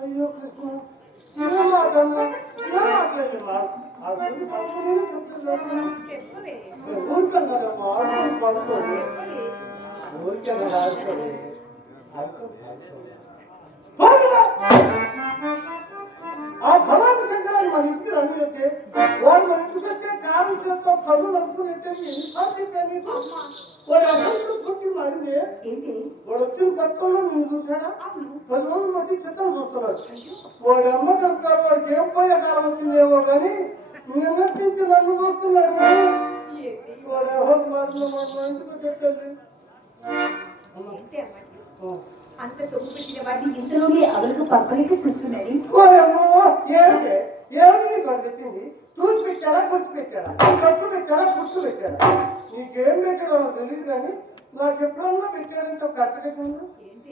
అయ్యో కృష్ణ ఏం మాటన్నా ఏం మాట్లాడి ఊరికన్నారమ్మా ఆడుకొని పడుకోండి ఊరికన్నా ఆడుకోండి ఆ భవాని శంకరాన్ని మన ఇంటికి రన్ను చెప్తే వాడు మన ఇంటికి వస్తే కారం చేస్తా పళ్ళు నడుపుకుని ఎన్నిసార్లు చెప్పాను వాడు అసలు పుట్టి మారింది వాడు వచ్చిన కొత్తలో నేను చూసాడా 10 రోజులు బట్టి చిత్తం చూస్తున్నాడు వాడి అమ్మ కడుపుతారు వాడికి ఏం పోయే కాలం వచ్చిందేమో కానీ నిన్నటి నుంచి నన్ను చూస్తున్నాడు వాడు ఎవరు మాత్రం మా ఇంటికి చెప్పండి అంత సొమ్ము పెట్టిన వాటిని ఇంతలోనే అవలకు పక్కలకి చూస్తున్నాడు ఏమిటి ఏమిటి నీకు పెట్టింది తూచి పెట్టాడా కూర్చి పెట్టాడా కప్పు పెట్టాడా పుట్టు పెట్టాడా నీకేం పెట్టాడో నాకు తెలియదు కానీ నాకు ఎప్పుడన్నా పెట్టాడంటే ఒక అర్థం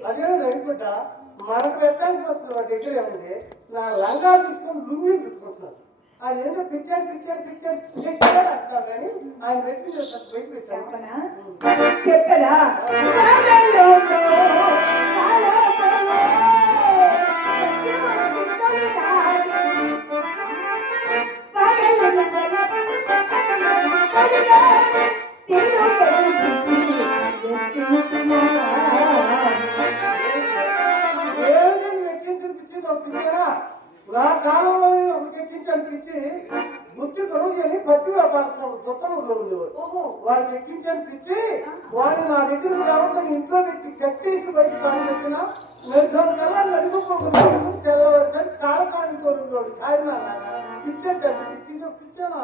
అదే రైతుబిడ్డ మనకు పెట్టడానికి వస్తుంది వాడి దగ్గర ఏముంది నా లంగా తీసుకొని లుంగి పెట్టుకుంటున్నాను ఆయన ఏంటో పెట్టాడు అంటావు కానీ ఆయన పెట్టి బయట పెట్టాను చెప్పడా నా కాలంలో ఒకటి ఎక్కించనిపించి గుర్తి దొరికి అని పత్తి వ్యాపారస్తులు దొత్తలూరులో ఉండేవాడు వాడికి ఎక్కించనిపించి వాడిని నా దగ్గర కాబట్టి ఇంట్లో పెట్టి కట్టేసి బయట కాని పెట్టిన కల్లా నడిపోకుండా తెల్లవరిసరి కాలకానికి ఉండేవాడు ఆయన పిచ్చేది పిచ్చిందో పిచ్చానా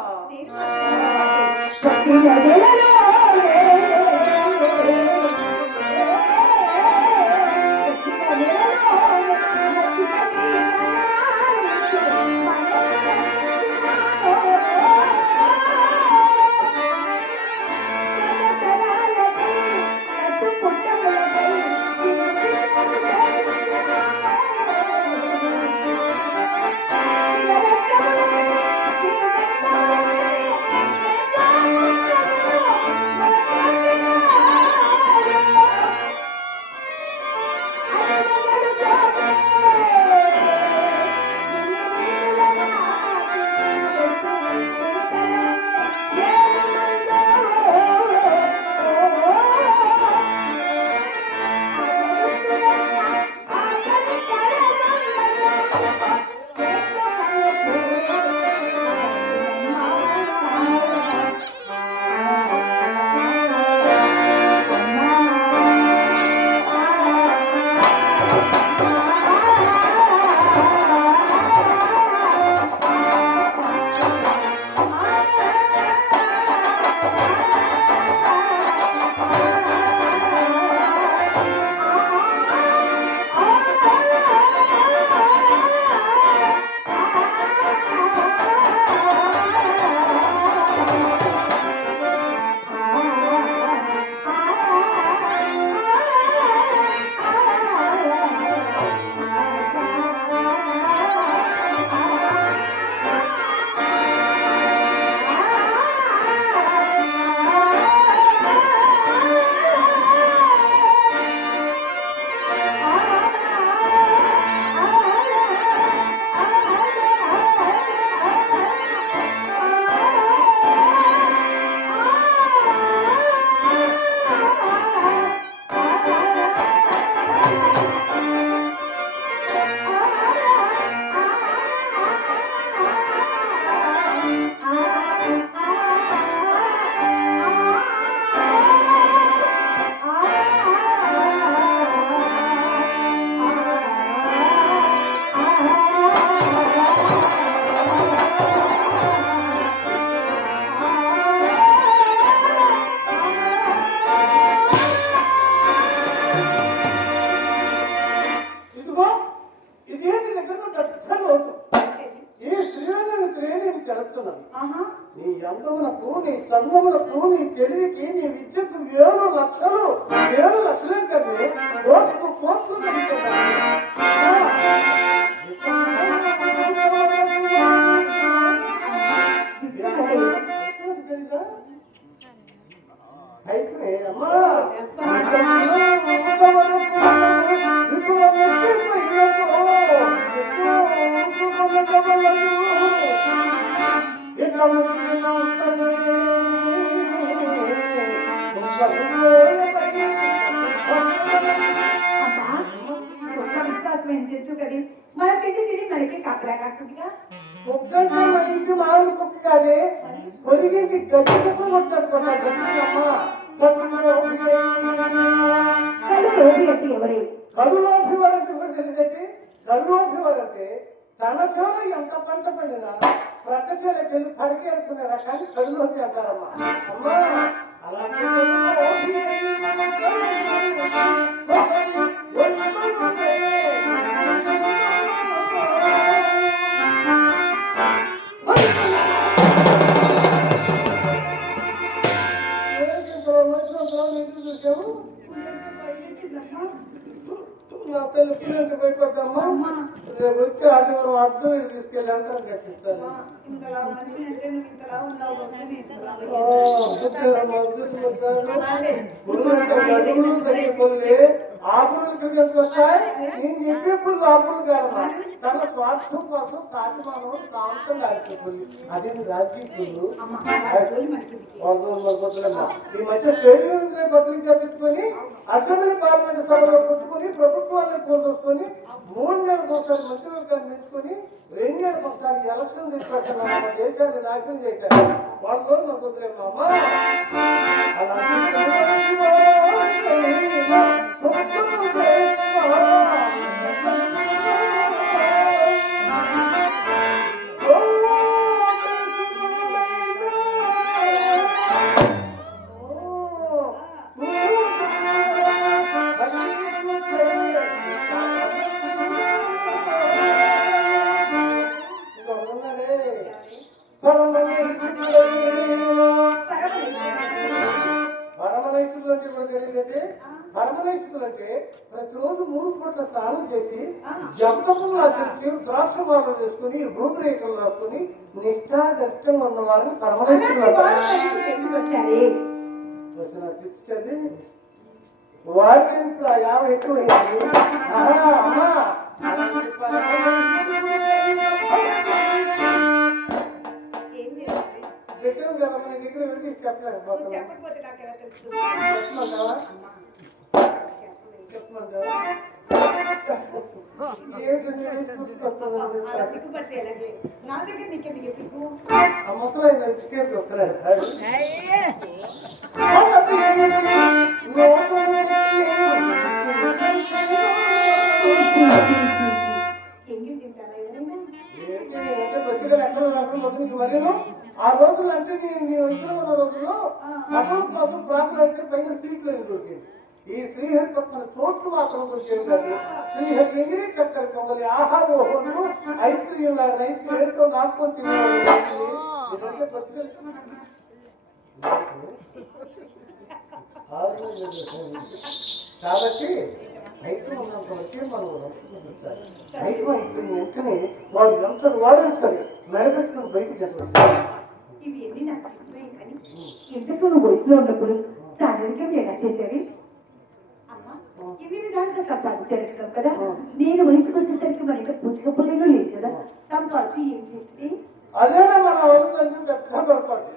నీ అందములకు నీ చందములకు నీ తెలివికి నీ విద్యకు 7 లక్షలే కంటే కోట్లు అయితే అమ్మా అమ్మా ఒక్క విశ్వాసమైన చెట్టు కది మన తిండి తిని మనకి కప్పలా కాస్తుందిగా ముగ్గంటే మన ఇంటి మామిడి కుక్క కాదే పొరిగింటి గడ్డి కుక్క కొట్టాడు ఎవరే కడులోభివరంటే తన చేలో ఎంత పంట పండినా ప్రక్క చేలకి వెళ్ళి పడికి అనుకున్నారా కానీ కడులోకి అంటారమ్మా అమ్మా అలాంటి భయపడ్డామ్మా రేపు వచ్చి ఆదివారం అర్థం తీసుకెళ్ళి అంటారు కట్టిస్తాను ఆకులు ఎందుకు వస్తాయి నేను చెప్పే పుల్లు ఆకులు కాదమ్మా తన స్వార్థం కోసం సాటిమానం సాంతం ఆడిపోతుంది అది రాజకీయ పుల్లు ఈ మధ్య పేరు బదులు కట్టించుకొని అసెంబ్లీ పార్లమెంట్ సభలో పెట్టుకుని ప్రభుత్వాన్ని పోదొసుకొని 3 నెలలకు ఒకసారి మంత్రివర్గాన్ని పెంచుకొని 2 నెలలకు ఒకసారి ఎలక్షన్ తీసుకొచ్చిన మన దేశాన్ని నాశనం చేశారు వాళ్ళు నాకు వదిలేమ్మా పరమనైష్ఠులంటే ప్రతిరోజు 3 పూట్ల స్నానం చేసి జపతపులు ద్రాక్ష మాటలు చేసుకుని రూపురేఖలు రాసుకుని నిష్ఠాగరిష్టంగా ఉన్న వాళ్ళని పరమనైష్ఠులు వారికి 50 ఎక్కువైంది పెట్టావు కదా మన దగ్గర ఎవరికి చెప్పలేదు చెప్పమంటావా ఆ ముసలైన టికెట్లు వస్తున్నాడు మరీను ఆ రోజులు అంటే నీ వయసులో ఉన్న రోజుల్లో అప్పుడు కోసం ప్రాకులు అయితే పైన సీట్లు అని దొరికింది ఈ శ్రీహరి పక్కన చోట్లు మాత్రం దొరికేది కాదు శ్రీహరి ఎగిరి చక్కర పొంగలి ఆహార ఓహోలు ఐస్ క్రీమ్ లాగా ఐస్ క్రీమ్ తో నాటుకొని తినేవాళ్ళు కాబట్టి ఐక్యం ఉన్నంత వరకే మనం రక్షించాలి ఐక్యం అయిపోయిన వెంటనే వాడు ఎంత వాడని సరే మెడపెట్టుకుని బయటికి ఎట్లా ఇవి ఎన్ని నాకు చెప్పే కానీ ఇంతకు నువ్వు వయసులో ఉన్నప్పుడు శారీరకం ఎలా చేసేవి అమ్మా ఇన్ని విధాలుగా సంపాదించారు కదా నేను వయసుకు వచ్చేసరికి మనకి పుచ్చుకపోలేను లేదు కదా సంపాదించి ఏం చేస్తే అదేనా మన వాళ్ళు పెద్ద పొరపాటు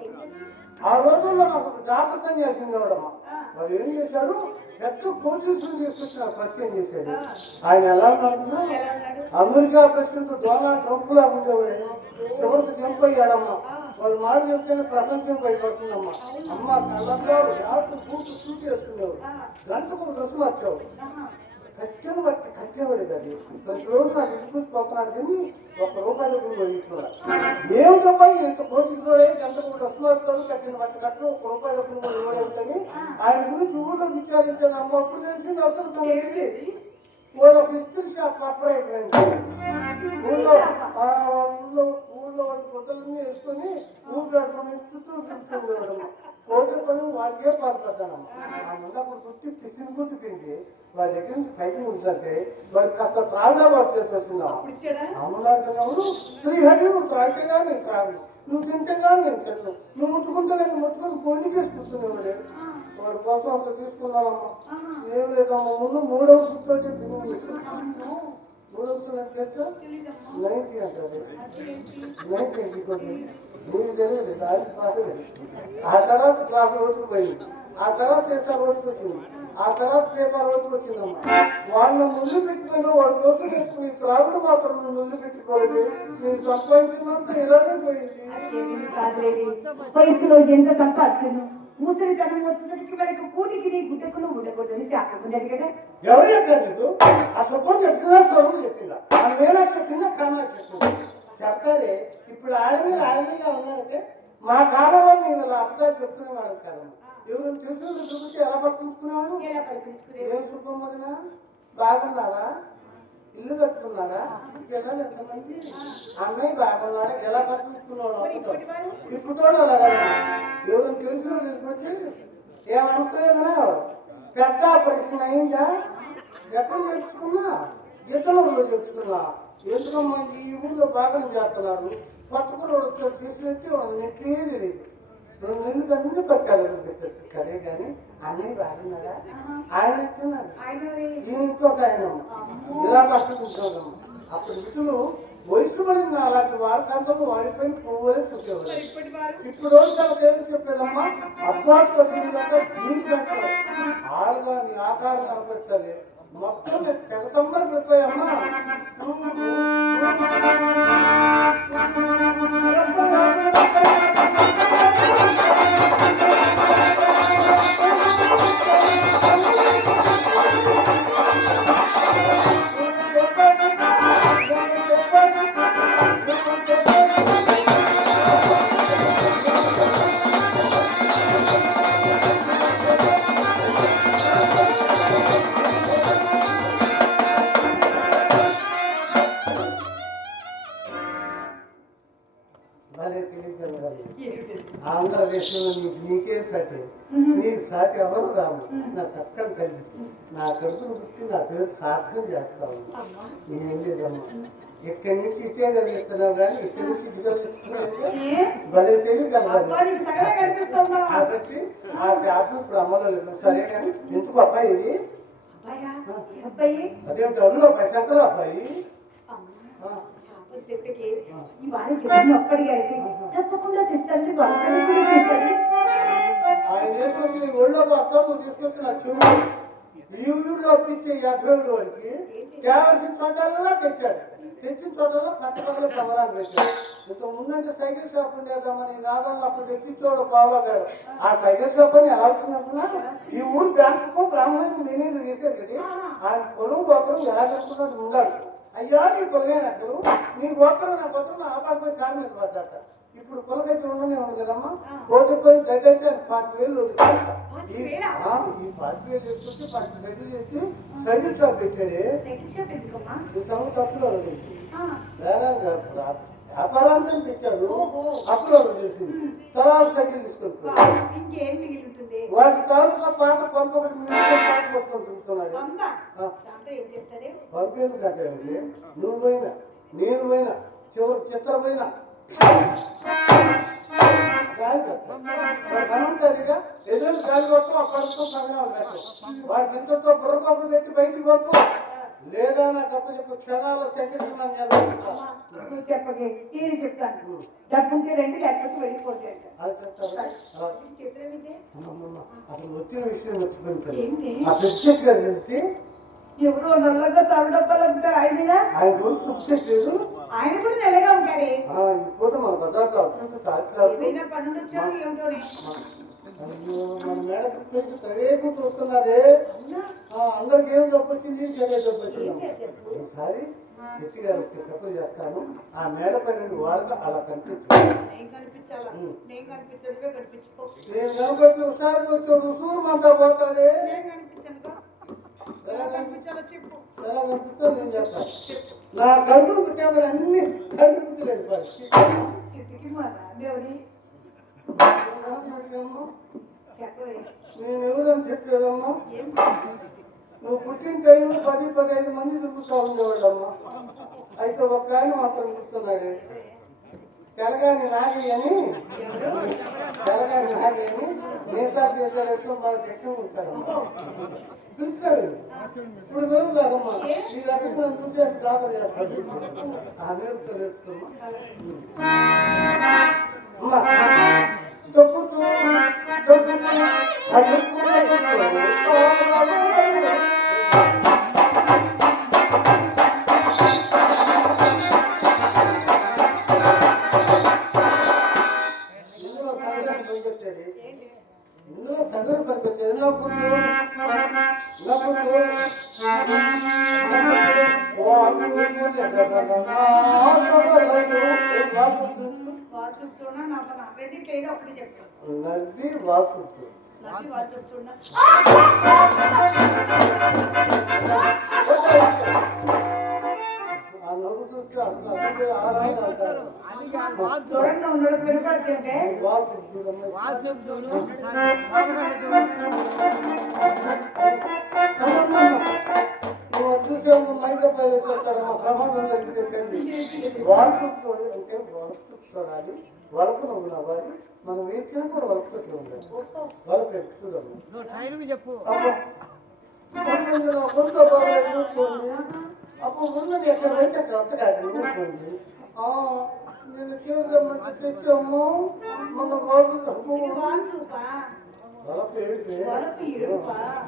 ఆ రోజుల్లో నాకు డాక్టర్ సన్యాసి ఉండేవాడమ్మా వాడు ఏం చేశాడు పెద్ద కోచింగ్ తీసుకొచ్చి పరిచయం చేశాడు ఆయన ఎలా ఉన్నాడు అమెరికా ప్రెసిడెంట్ డొనాల్డ్ ట్రంప్ లా ఉండేవాడు చివరికి జంప్ అయ్యాడమ్మా వాళ్ళు మాట చెప్తేనే ప్రపంచం భయపడుతుందమ్మా అమ్మ కళ్ళంలో డాక్టర్ పూర్తి షూట్ చేసుకునేవాడు గంటకు డ్రెస్ మార్చావు కట్టెను బట్టి కట్టేవాడు అది ప్రతిరోజు నాకు ఇంటికి పోతున్నాడు కానీ ₹1 కూడా ఏమిటబ్బా ఇంత పోటీసులో గంటకు డ్రెస్ మార్చాడు కట్టిన బట్టి కట్టడం ₹1 కూడా ఇవ్వలేదని ఆయన గురించి ఊళ్ళో విచారించాను అమ్మ అప్పుడు తెలిసింది అసలు వాళ్ళు ఒక హిస్టరీ షాప్ ఆపరేటర్ ఊళ్ళో వాళ్ళ గుడ్డలన్నీ వేసుకొని ఊళ్ళో చుట్టూ తిప్పుకుంటాడు కోటి పని వాడికే పాల్పడ్డానమ్మా ఆ ముందు అప్పుడు గుర్తి పిసిని గుర్తు తింటే వాడి దగ్గర నుంచి పైకి ఉంటే వాడికి కాస్త ప్రాణాలు చేసి వచ్చిందా అమ్మలాడుతున్నావు శ్రీహరి నువ్వు త్రాగితేగా నేను త్రాగు నువ్వు తింటేగా నేను తిన్నాను నువ్వు ముట్టుకుంటే నేను ముట్టుకొని పొందికేసి కూర్చునేవాడు వాడి కోసం అంత తీసుకున్నావమ్మా ఏం లేదమ్మా ముందు 3వ గుర్తు మూడు వస్తువులు అంటే తెలుసా? తెలీదమ్మా. 90 అంటారు. అదేంటి? 90 ఇంకోటి నీకు తెలియదు, దానికి పాటలు. ఆ తర్వాత క్లాస్ రోడ్డుకు పోయింది, ఆ తర్వాత చేసా రోడ్డుకి వచ్చింది, ఆ తర్వాత పేపర్ రోడ్డుకి వచ్చిందమ్మా. వాళ్ళని ముందు పెట్టుకుని వాళ్ళ కోసం ఈ ప్రాబ్లం మాత్రం ముందు పెట్టుకోవాలి. నేను సంపాదించినంత ఇలానే పోయింది. అదేంటి కాదులేండి. వయసులో ఎంత సంపాదించను ముసలితనం వచ్చేసరికి వరకు కూటికి నీ గుడ్డకులు ఉండకూడదని శాపం ఉన్నది కదా. ఎవరు చెప్పారు నీకు? అసలు పోనీ చెప్తున్నా స్వరం చెప్పిందా? ఆ వేళ చెప్పిందా కామా చెప్పిందా? చెప్తారే. ఇప్పుడు ఆడమీగా ఉన్నారంటే మా కాలంలో నేను ఇలా అబ్బాయి చెప్తున్నవాడు కదమ్మా. ఎవరు తెలుసు చూపించి ఎలా పట్టించుకున్నాడు? ఎలా పలికించుకునే ఏం సుఖం వదినా? బాగున్నావా? ఇల్లు కట్టుకున్నారా? పిల్లలు ఎంతమంది? అన్నయ్య బాగున్నాడా? ఎలా పట్టించుకున్నాడు? ఇప్పుడు అలాగా ఎవరు తెలుసు తీసుకొచ్చి ఏమనసలేదా? పెద్ద ప్రశ్న అయిందా? ఎక్కడ నేర్చుకున్నా? ఇతరులు నేర్చుకున్నా. ఎందుకమ్మా ఈ ఊళ్ళో బాగా చేస్తున్నారు. పట్టుకుని వచ్చి చేసినట్టు నెట్టే తెలియదు. 2 నెలలు కన్నా పట్టాలి పెట్టచ్చు. సరే కానీ అన్నయ్య బాగున్నారా? ఆయన ఎట్టున్నారు? ఇంకొక ఆయన ఇలా పట్టుకుంటున్నాము. అప్పుడు ఇటులు వయసు పడిన అలాంటి వారికందరూ వాడిపోయి పువ్వులే చూసేవారు. ఇప్పుడు రోజు ఏం చెప్పేదమ్మా? అభ్యాస ఆడదాన్ని ఆకారం కనపరచాలి. మొత్తం పెసమ్మలు పెట్టాయమ్మా. ఆంధ్రదేశంలో నీకే సాటి, నీకు సాటి ఎవరు రాము. నా చక్కని తల్లి, నా కడుపును పుట్టి నా పేరు సార్థకం చేస్తావు. నేనేం లేదమ్మా. ఇక్కడి నుంచి ఇటే కలిగిస్తున్నావు కానీ ఇక్కడి నుంచి ఇటు కలిగిస్తున్నావు. భలే తెలియగలగాలి కాబట్టి ఆ శాతం ఇప్పుడు అమ్మలో లేదు. సరే కానీ ఎందుకు అబ్బాయి ఇది? అదేంటి అల్లు ప్రశాంతలో అబ్బాయి తప్పకుండా తెస్తాను. ఆయన తీసుకొచ్చి ఒళ్ళో వస్తావు, నువ్వు తీసుకొచ్చి నా చెవులు ఈ ఊళ్ళో ఒప్పించి 50 వాడికి కావాల్సిన చోటల్లా తెచ్చాడు. తెచ్చిన చోటల్లో పట్టపక్కల కమరాలు పెట్టాడు. ఇంత ముందంటే సైకిల్ షాప్ ఉండేద్దామని లాభంలో అప్పుడు తెచ్చిచ్చోడు పావులాగాడు. ఆ సైకిల్ షాప్ అని ఎలా వచ్చినప్పుడున్నా ఈ ఊరు బ్యాంకు బ్రాహ్మణులకు మేనేజర్ చేశారు కదా. ఆయన పొలం గోత్రం ఎలా జరుపుకున్నట్టు ఉండాలి. అయ్యా నీ పొలగైనట్టు నీ గోత్రం నా గోత్రం నా ఆపాడిపోయి కాదు మీద పడ్డాట. ఇప్పుడు పొలగైతే ఉండనే ఉంది కదమ్మా. కోటిపోయి దగ్గర 40,000 ఈ 40,000 తీసుకొచ్చి 10 సైకిల్ చేసి సైకిల్ షాప్ పెట్టాడే. ఈ సమయం తప్పులో వ్యాపారాన్ని పెట్టాడు. అప్పులో చేసింది. తర్వాత సైకిల్ తీసుకొచ్చాడు. వాటి తాలూకా పాట పంపకటి పాట పట్టుకుంటున్నాడు. పంపేందుకు కట్టాడండి. నువ్వు పోయినా నేను పోయినా చివరి చిత్ర పోయినా గణంతదిగా ఎదురు గాలి కొట్టు అక్కడితో సంగం పెట్టు. వాడికి ఇంతతో బుర్రకప్పు పెట్టి బయటికి కొట్టు. లేదా నాకు అప్పు చెప్పు క్షణాలు సెకండ్ చెప్పండి. నేను చెప్తాను. డబ్బుంటే రండి, లేకపోతే వెళ్ళిపోతే. అసలు వచ్చిన విషయం మర్చిపోయింది. ఆ ప్రెసిడెంట్ గారు వెళ్తే ఎవరో నల్లగా తల డబ్బాలు ఉంటాడు. ఆయన రోజు సుబ్సెట్ లేదు. ఆయన కూడా నెలగా ఉంటాడే. ఇప్పుడు మన ఏదైనా పనులు వచ్చాడు ఏమిటోనే. మన మేడకు తరేపు చూస్తున్నారే. అందరికి ఏం జబ్బు వచ్చింది, చదివే జబ్బు వచ్చింది. ఈసారి శక్తి గారు తప్పు చేస్తాను. ఆ మేడ పైన వారికి అలా కనిపించాను. నేను కనపడితే హుషారుగా వచ్చాడు. ఉసూరు మంతా పోతాడే. ఎలా కనిపించాలో నేను చెప్తాను. నా కడుపు పుట్టామని అన్ని కడుపు పుట్టిలేదు. నేను ఎవరని చెప్పేదమ్మా? నువ్వు పుట్టిన టైం 10-15 మంది తిరుగుతూ ఉండేవాళ్ళమ్మా. అయితే ఒక ఆయన మాత్రం గుర్తున్నాడు. తెలంగాణ నాగి అని మీసాలు వేసుకొని బాగా గట్టి ఉంటాడు. పిలుస్తాడు. ఇప్పుడు వెలుగుదాకమ్మా ఈ రకంగా చూస్తే జాతర చేస్తాడు నేర్చుకోమ్మా అమ్మా దొక్కుతూ ఇందులో సగం కనిపించేది నవ్వి వాకు ఆ నవ్వు చూస్తే దూరంగా ఉండడం వినపడుతుంటే వాకు చూసే మైగా పైస్తాడమ్మా ప్రమాదం జరిగితే వాకు అంటే వరకు చూడాలి వరకు నువ్వు నవ్వాలి మనం వేసినా కూడా వరకు ఉండాలి వరకు ఎక్కుతుంది చెప్పు కొంత బాగా చూసుకోండి అప్పుడు ఉన్నది ఎక్కడ అయితే కొత్తగా చూసుకోండి నేను చేద్దామంటే తెచ్చాము మన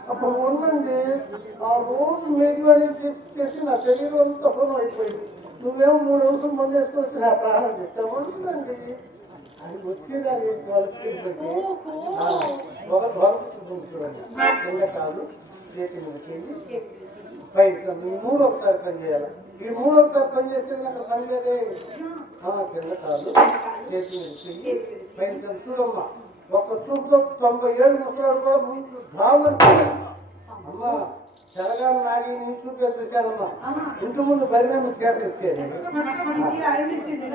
అప్పుడు ఉండండి ఆ రోజు మేఘాన్ని చేసి నా శరీరం అంతా ఫోన్ అయిపోయింది నువ్వేమో 3 రోజులు మంది వేసుకొచ్చి నా ప్రాణం చేస్తావు ఉంటుందండి అది వచ్చేదాన్ని వాళ్ళకి ఒక చూడండి కింద కాదు చేతి మీద చేయి పైకి ఈ 3 ఒకసారి పని చేయాలి ఈ 3 ఒకసారి పని చేస్తే నాకు పని చేదే కింద కాదు చేతి మీద చేయి పైన చూడమ్మా ఒక చూపుతో 97 ముసలాడు కూడా ముందు బాగుంది అమ్మా తెలంగాణ నాగి నీ చూపే చూశానమ్మా ఇంత ముందు బరిన చీరలు ఇచ్చేది ఆయన ఇచ్చింది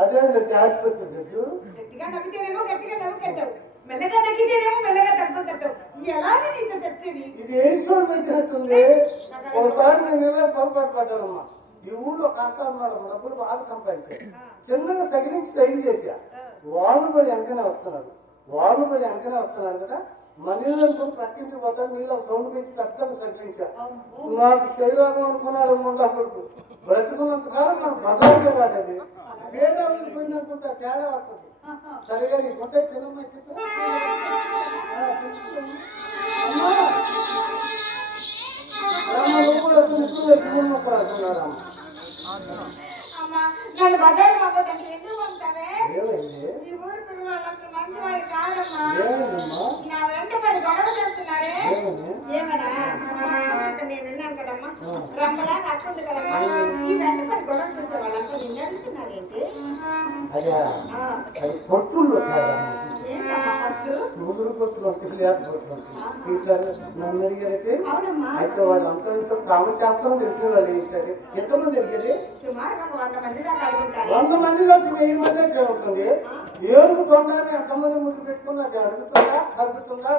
అదే ఆసుపత్రి గట్టిగా నవ్వితేనేమో గట్టిగా నవ్వుకెట్టావు మెల్లగా తగ్గితేనేమో మెల్లగా తగ్గుతట్టావు ఎలానే నీతో చచ్చేది ఇది ఏం చూడు వచ్చినట్టుంది ఒకసారి నేను ఇలా పొరపాటు పడ్డానమ్మా ఈ ఊళ్ళో కాస్త ఉన్నాడు డబ్బులు బాగా సంపాదించాడు చిన్నగా సగిలించి సైన్ చేశా వాళ్ళు పడి వెనకనే వస్తున్నాడు కదా మనీళ్ళతో ప్రకృతి పోతాడు నీళ్ళు సౌండ్ పెంచి పెద్దగా సగిలించా నాకు శరీరం అనుకున్నాడు ముందు కొడుకు బ్రతుకున్నంత కాలం నాకు బదలకే రాలేదు తేడా పోయిందనుకుంటా తేడా వస్తుంది సరిగా నీ కొట్టే చిన్నమ్మాయి చిత్రం నన్ను బజారు పంపదంటే ఎందుకు పంపుతావే ఈ ఊరు కుర్రవాళ్ళు అసలు మంచివాడు కాదమ్మా నా వెంట పడి గొడవ చేస్తున్నారే ఏమన్నా నేను విన్నాను కదమ్మా రంగలాగా అక్కుంది కదమ్మా ఈ వెంట పడి గొడవ చేసే వాళ్ళంతా నిన్ను అడుగుతున్నారేంటి పొట్టులు ఏంటమ్మా పట్టు ముగ్గురు పొట్టులు నన్ను అడిగారైతే అయితే వాళ్ళు అంత ఇంత కామశాస్త్రం తెలిసిన వాళ్ళు ఏంటంటే ఎంతమంది అడిగారు సుమారు ఒక 100 మంది దాకా అడుగుంటారు 100 మంది కలిసి 1000 మంది అవుతుంది ఏడుగు కొండాన్ని ఎంతమంది ముద్దు పెట్టుకున్నా అది అరుగుతుందా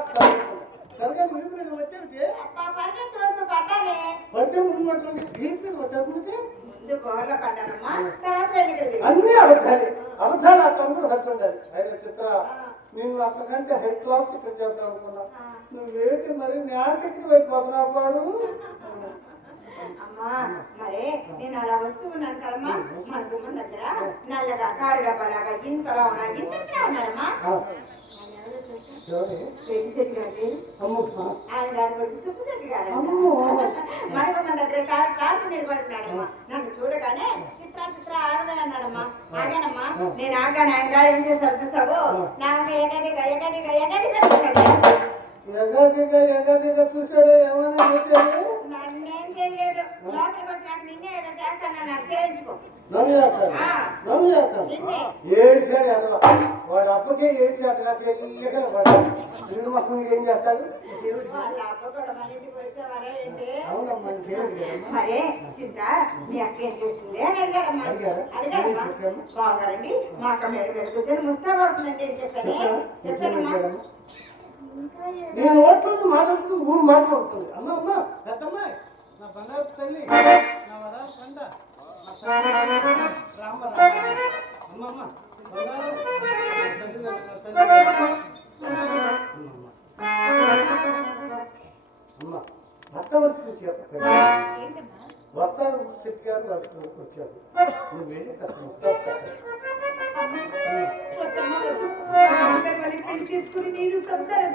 సరిగా ముందు నేను వచ్చేది పరిగెత్తి వస్తూ పడ్డానే పడితే ముందు పట్టుకుంటే ముందు గోర్ల పడ్డానమ్మా తర్వాత వెళ్ళి అన్ని అబద్ధాలు ఆ తమ్ముడు హత్తుండాలి ఆయన చిత్ర నేను అంతకంటే హెడ్ క్లాస్ టికెట్ చేద్దాం అనుకున్నా నువ్వేంటి మరి న్యాయ టికెట్ అయిపోతున్నావు వాడు అమ్మా మరే నేను అలా వస్తూ ఉన్నాను కదమ్మా మన గుమ్మం దగ్గర నల్లగా కారు డబ్బాలాగా ఇంతలా ఉన్నాడమ్మా ఆయన గారి కొడుకు సుబ్బశెట్టి గారు మన గుమ్మం దగ్గర కారుతో నిలబడుతున్నాడమ్మా నన్ను చూడగానే చిత్ర ఆగమే అన్నాడమ్మా ఆగానమ్మా నేను ఆగాను ఆయన గారు ఏం చేశారు చూసావు నా ఎగదిగా చూసాడు ఏమైనా చేశాడు నన్నేం చేయలేదు లోపలికి వచ్చినాక నిన్నే ఏదో చేస్తానన్నాడు చేయించుకో నన్ను చేస్తాను ఏడ్చాడు అదవా వాడు అప్పకే ఏడ్చాడు నాకు నిన్ను మొత్తం ఏం చేస్తాడు మరే చిత్ర మీ అక్క ఏం చేస్తుంది అని అడిగాడమ్మా బాగారండి మా అక్క మేడ మీద కూర్చొని ముస్తాబవుతుందండి అని చెప్పానమ్మా నీ నోట్లోకి మాట్లాడుతుంది ఊరు మాట్లాడుతుంది. అమ్మ అమ్మ పెద్దమ్మాయి నా బంగారు తల్లి నా వరాలు కండ రామ అమ్మ అమ్మ బంగారు అమ్మ అట్టవలసిన చెప్ప వస్తాడు చెప్పారు వాటికి వచ్చారు. నువ్వు వెళ్ళి పెళ్లి చేసుకుని నేను సంసారం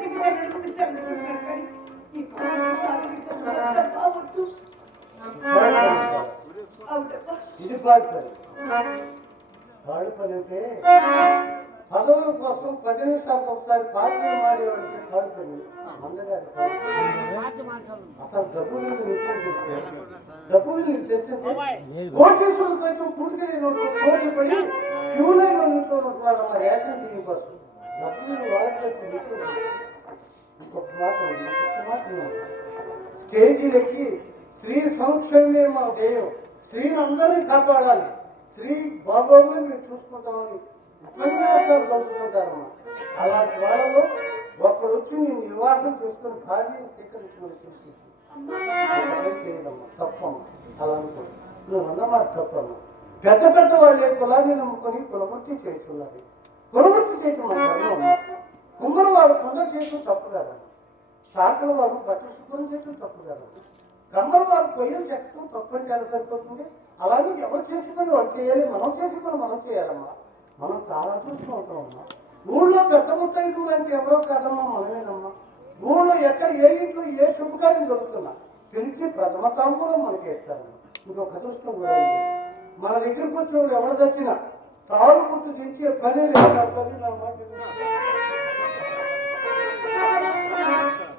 ఇది పాడుపని. పాడుపని అంటే పదవుల కోసం 10 నిమిషాలకు ఒకసారి పాటలు మాడేవాడికి పాడుపని. అందగారి అసలు డబ్బు నీకు తెలిస్తే డబ్బు నీకు తెలిసిందే కోటేశ్వరం సైతం పూర్తిగా కోట్లు పడి క్యూ లైన్ లో నిల్చున్నాడు మా రేషన్ బియ్యం కోసం. డబ్బు వాళ్ళకి తెలిసి ఇంకొక మాట స్టేజీలెక్కి స్త్రీ సంక్షేమమే మా ధ్యేయం, స్త్రీని అందరినీ కాపాడాలి, స్త్రీ బాగోగులు మీరు చూసుకుంటామని ఉపన్యాసాలు కలుసుకుంటారమ్మా. అలాంటి వాళ్ళలో ఒక్కడు వచ్చి నేను వివాహం చేసుకుని భార్యను స్వీకరించమని చూసి చేయదమ్మా తప్పమ్మా. అలా అనుకోండి నువ్వు అన్నమాట తప్పమ్మా. పెద్ద పెద్ద వాళ్ళే కులాన్ని నమ్ముకొని కులవృత్తి చేస్తున్నారు. కులవృత్తి చేయటం మా ధర్మం. కుమ్మరి వారు కొండ చేయడం తప్పు కదా, చాకల వారు బట్టలు శుభ్రం చేయడం తప్పు కదా, కమ్మరి వారు కొయ్యలు చెక్కడం తప్పు అంటే ఎలా సరిపోతుంది? అలాగే ఎవరు చేసుకుని వాళ్ళు చేయాలి, మనం చేసుకుని మనం చేయాలమ్మా. మనం చాలా అదృష్టం అవుతామమ్మా. ఊళ్ళో పెద్ద ముత్తైదువులు అంటే ఎవరో కాదమ్మా మనమేనమ్మా. ఊళ్ళో ఎక్కడ ఏ ఇంట్లో ఏ శుభకార్యం దొరుకుతున్నా పిలిచి ప్రథమ తాంబూలం మనకి ఇస్తారమ్మా. ఇంకొక అదృష్టం కూడా ఉంది. మన దగ్గరకు వచ్చినప్పుడు ఎవరు తెచ్చినా తాడు పుట్టు దించే పని లేదు.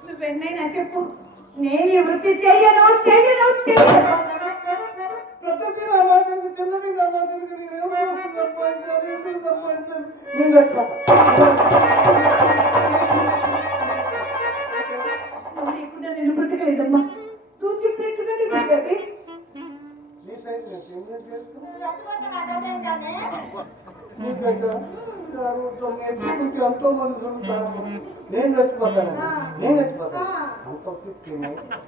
నువ్వెన్నైనా చెప్పు, నేను ఈ వృత్తి చేయను చేయను చేయను. పెద్దది నా మాటలకు చిన్నది నా మాటలకు నేను సంపాదించాలి, ఎందుకు సంపాదించాలి? నేను లేకుండా నేను బ్రతకలేదమ్మా. నువ్వు చెప్పినట్టుగా నేను బ్రతకది. నీ సైడ్ నేను చేస్తున్నా ఎంతో మంది దొరుకుతారు. నేను చచ్చిపోతాను అంత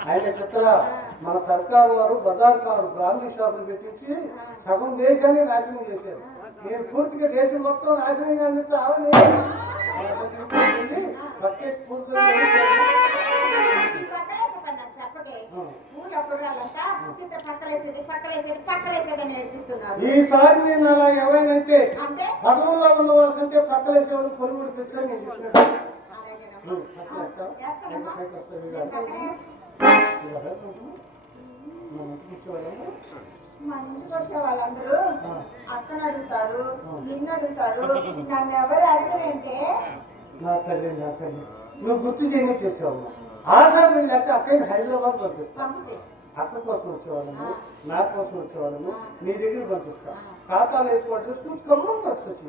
ఆయన చిత్ర మన సర్కారు వారు బజార్ కారు బ్రాందీ షాపులు పెట్టించి సగం దేశాన్ని నాశనం చేశారు. నేను పూర్తిగా దేశం మొత్తం నాశనంగా అందించాలని పక్కేసి పూర్తిగా ఈసారి నేను అలా ఎవరైనంటే పదవుల్లో ఉన్న వాళ్ళకంటే పక్కలేసేవాళ్ళు కొనుగోలు తెచ్చారు. నేను వచ్చే వాళ్ళందరూ అక్కను అడుగుతారు, నిన్ను అడుగుతారు, నన్ను ఎవరు అడగరంటే నా తల్లి నువ్వు గుర్తు చేయని చేసేవాళ్ళు. ఆసారి లేక అక్కని హైదరాబాద్ పంపిస్తాను. అక్క కోసం వచ్చేవాళ్ళము, నా కోసం వచ్చేవాళ్ళము, నీ దగ్గర పంపిస్తాం. ఖాతాలు ఏర్పాటు చేసుకుని కమ్మం పట్టుకొచ్చి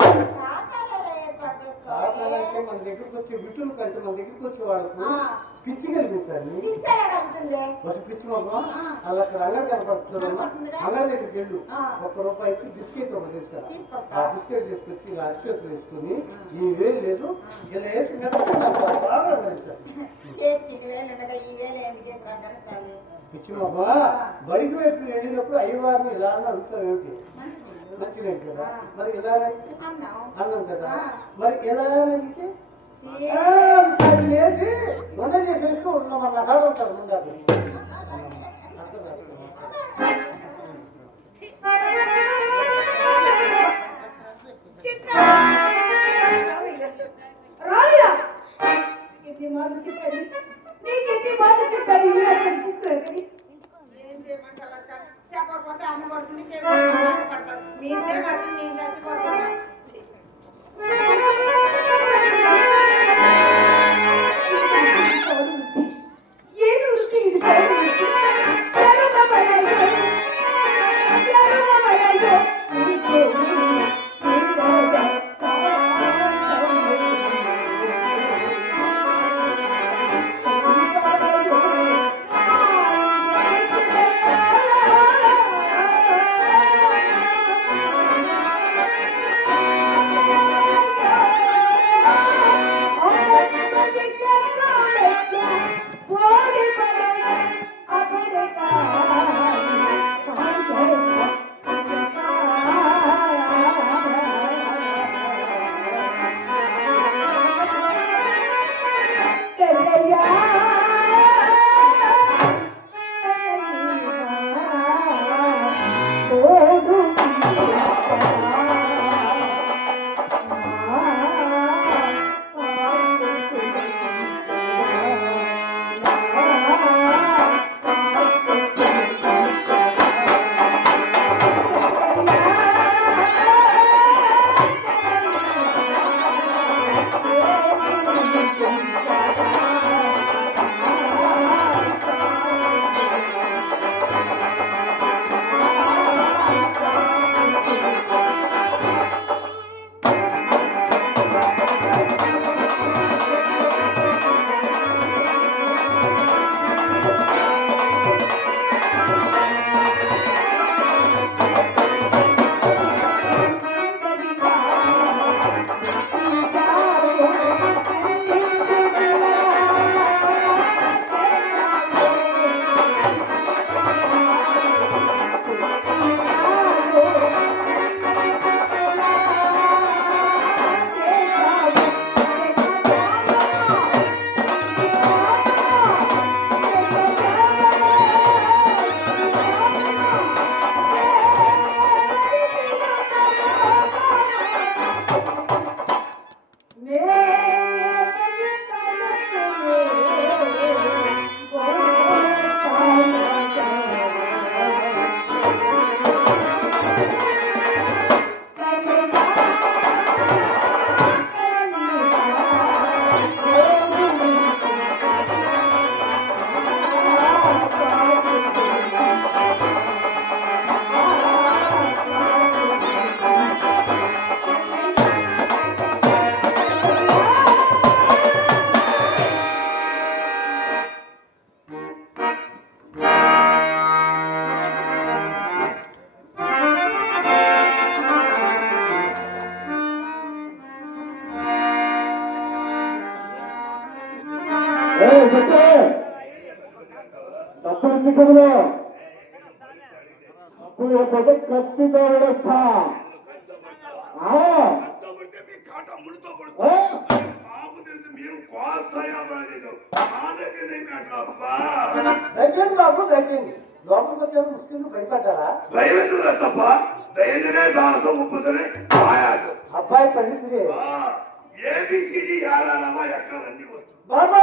ఖాతాలు అంటే మన దగ్గరకు వచ్చే విటులు కంటే మన దగ్గరకు వచ్చే వాళ్ళకు పిచ్చి కలిగించాలి. పిచ్చి మొత్తం అలా అక్కడ అంగడి కనపడుతున్నామ్మా. అంగడి దగ్గరికి వెళ్ళు, ₹1 బిస్కెట్ ఒకటి తీసుకురా. ఆ బిస్కెట్ తీసుకొచ్చి ఇలా అక్షేతులు వేసుకుని ఈ వేలు లేదు ఇలా వేసి బాగా పిచ్చి మొక్క బడికి వైపు వెళ్ళినప్పుడు అయ్యవారిని ఇలా అడుగుతాం. ఏమిటి మంచిదే కదా, మరి ఇలా అన్నం కదా, మరి ఎలా అడిగితే వేసి వంట చేసేస్తూ ఉన్నాం అన్న కాదు ఉంటారు ముందు. చెప్పకపోతే అమ్మ కొడుతుంది, చెప్పకపోతే బాధపడతావు. మీ ఇద్దరు మధ్య నేను చచ్చిపోతున్నా. తప్పుడు చికెన్లో అప్పుడు లేకపోతే ఖచ్చితంగా వేస్తా. కట్టబట్టే మీ కాట ముళ్ళతో కొడుతా. మాకు తెలుసు మీరు కోస్తా వ్యాపారం చేసావు. మా దగ్గర ఏమి అట్లా అబ్బా. దయచేయండి బాబు, దయచేయండి. లోపలికి వచ్చారు ముస్లింలు భయపడ్డారా? భయం ఎందుకు తప్ప ధైర్యమే సాహసం ఉప్పుసనే ఆయాసం. అబ్బాయి పండితుడే ఏబిసిడి యారాలవా ఎక్కాలన్నీ వచ్చు. బాబా